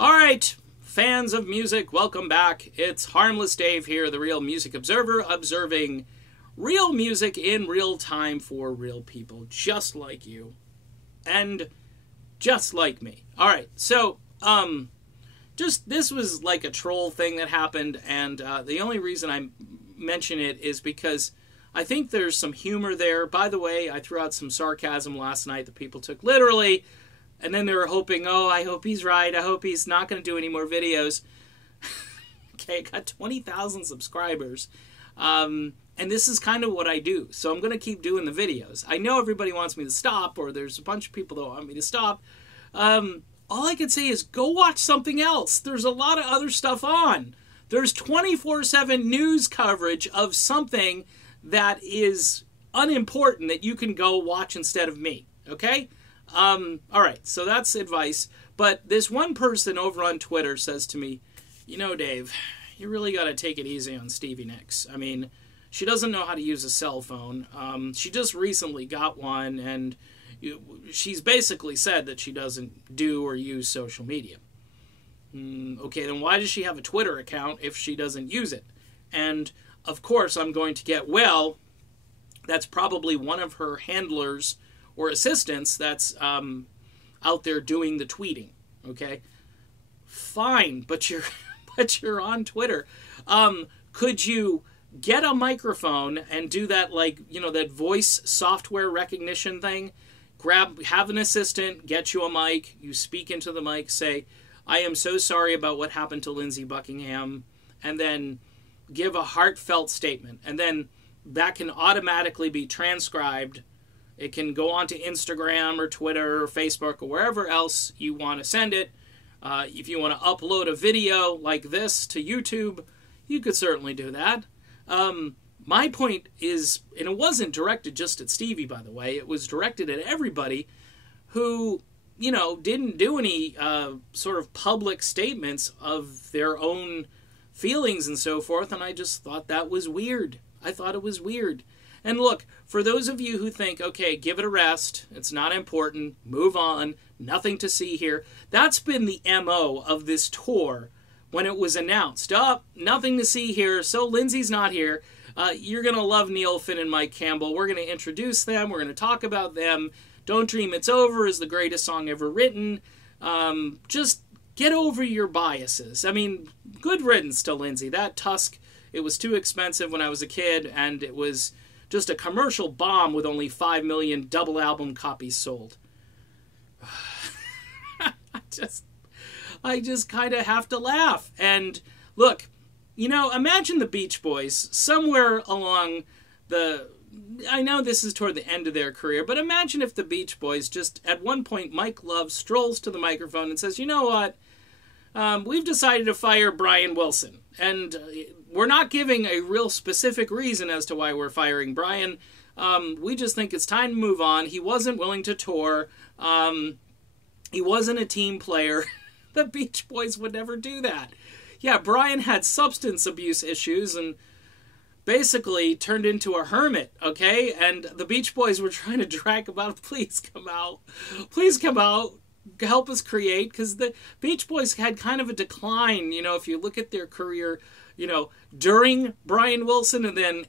All right, fans of music, welcome back. It's Harmless Dave here, the Real Music Observer, observing real music in real time for real people, just like you and just like me. All right, so this was like a troll thing that happened, and the only reason I mention it is because I think there's some humor there. By the way, I threw out some sarcasm last night that people took literally. And then they were hoping, oh, I hope he's right. I hope he's not going to do any more videos. Okay, I got 20,000 subscribers. And this is kind of what I do. So I'm going to keep doing the videos. I know everybody wants me to stop, or there's a bunch of people that want me to stop. All I can say is go watch something else. There's a lot of other stuff on. There's 24/7 news coverage of something that is unimportant that you can go watch instead of me. Okay? All right, so that's advice. But this one person over on Twitter says to me, you know, Dave, you really got to take it easy on Stevie Nicks. I mean, she doesn't know how to use a cell phone. She just recently got one, and she's basically said that she doesn't do or use social media. Okay, then why does she have a Twitter account if she doesn't use it? And, of course, I'm going to get, well, that's probably one of her handlers or assistants that's out there doing the tweeting, okay? Fine, but you're on Twitter. Could you get a microphone and do that, like, you know, that voice software recognition thing? Have an assistant, get you a mic, you speak into the mic, say, I am so sorry about what happened to Lindsey Buckingham, and then give a heartfelt statement. And then that can automatically be transcribed. It can go onto Instagram or Twitter or Facebook or wherever else you want to send it. If you want to upload a video like this to YouTube, you could certainly do that. My point is, and it wasn't directed just at Stevie, by the way, it was directed at everybody who, you know, didn't do any sort of public statements of their own feelings and so forth, and I just thought that was weird. I thought it was weird. And look, for those of you who think, okay, give it a rest, it's not important, move on, nothing to see here, that's been the MO of this tour when it was announced. Oh, nothing to see here, so Lindsey's not here. You're going to love Neil Finn and Mike Campbell. We're going to introduce them. We're going to talk about them. Don't Dream It's Over is the greatest song ever written. Just get over your biases. I mean, good riddance to Lindsey. That Tusk, it was too expensive when I was a kid, and it was just a commercial bomb with only 5 million double album copies sold. I just kind of have to laugh. And look, you know, imagine the Beach Boys somewhere along the... I know this is toward the end of their career, but imagine if the Beach Boys just, at one point, Mike Love strolls to the microphone and says, you know what? We've decided to fire Brian Wilson. And we're not giving a real specific reason as to why we're firing Brian. We just think it's time to move on. He wasn't willing to tour. He wasn't a team player. The Beach Boys would never do that. Yeah, Brian had substance abuse issues and basically turned into a hermit, okay? And the Beach Boys were trying to drag him out. Please come out. Please come out. Help us create, because the Beach Boys had kind of a decline, you know, if you look at their career, you know, during Brian Wilson and then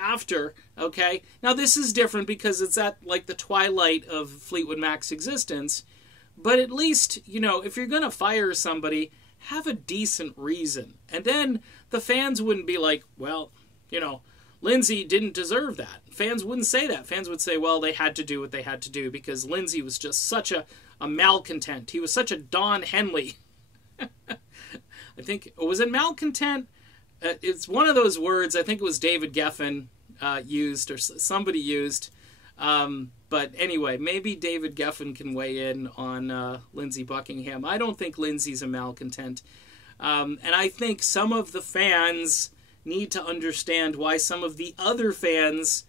after, okay? Now, this is different because it's at, like, the twilight of Fleetwood Mac's existence, but at least, you know, if you're going to fire somebody, have a decent reason. And then the fans wouldn't be like, well, you know, Lindsey didn't deserve that. Fans wouldn't say that. Fans would say, well, they had to do what they had to do because Lindsey was just such a malcontent. He was such a Don Henley. I think, was it malcontent? It's one of those words, I think it was David Geffen used, or somebody used. But anyway, maybe David Geffen can weigh in on Lindsey Buckingham. I don't think Lindsey's a malcontent. And I think some of the fans need to understand why some of the other fans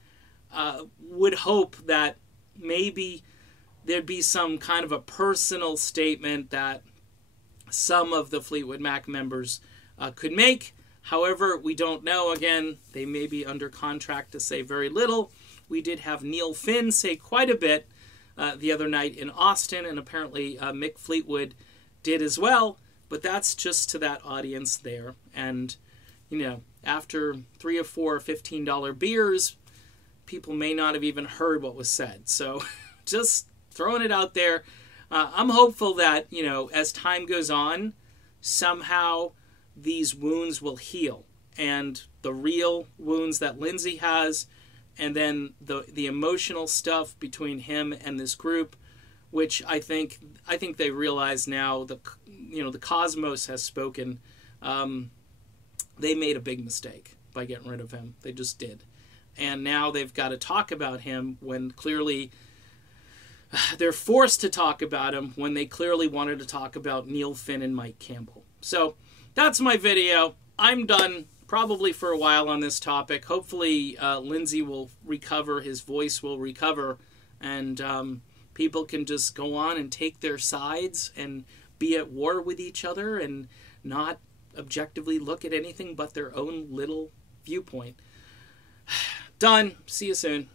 would hope that maybe there'd be some kind of a personal statement that some of the Fleetwood Mac members could make. However, we don't know. Again, they may be under contract to say very little. We did have Neil Finn say quite a bit the other night in Austin, and apparently Mick Fleetwood did as well. But that's just to that audience there. And, you know, after 3 or 4 $15 beers, people may not have even heard what was said. So just throwing it out there. I'm hopeful that, you know, as time goes on, somehow these wounds will heal. And the real wounds that Lindsay has, and then the emotional stuff between him and this group, which I think they realize now, the cosmos has spoken. They made a big mistake by getting rid of him. They just did. And now they've got to talk about him when clearly they're forced to talk about him when they clearly wanted to talk about Neil Finn and Mike Campbell. So that's my video. I'm done probably for a while on this topic. Hopefully Lindsay will recover, his voice will recover, and people can just go on and take their sides and be at war with each other and not objectively look at anything but their own little viewpoint. Done. See you soon.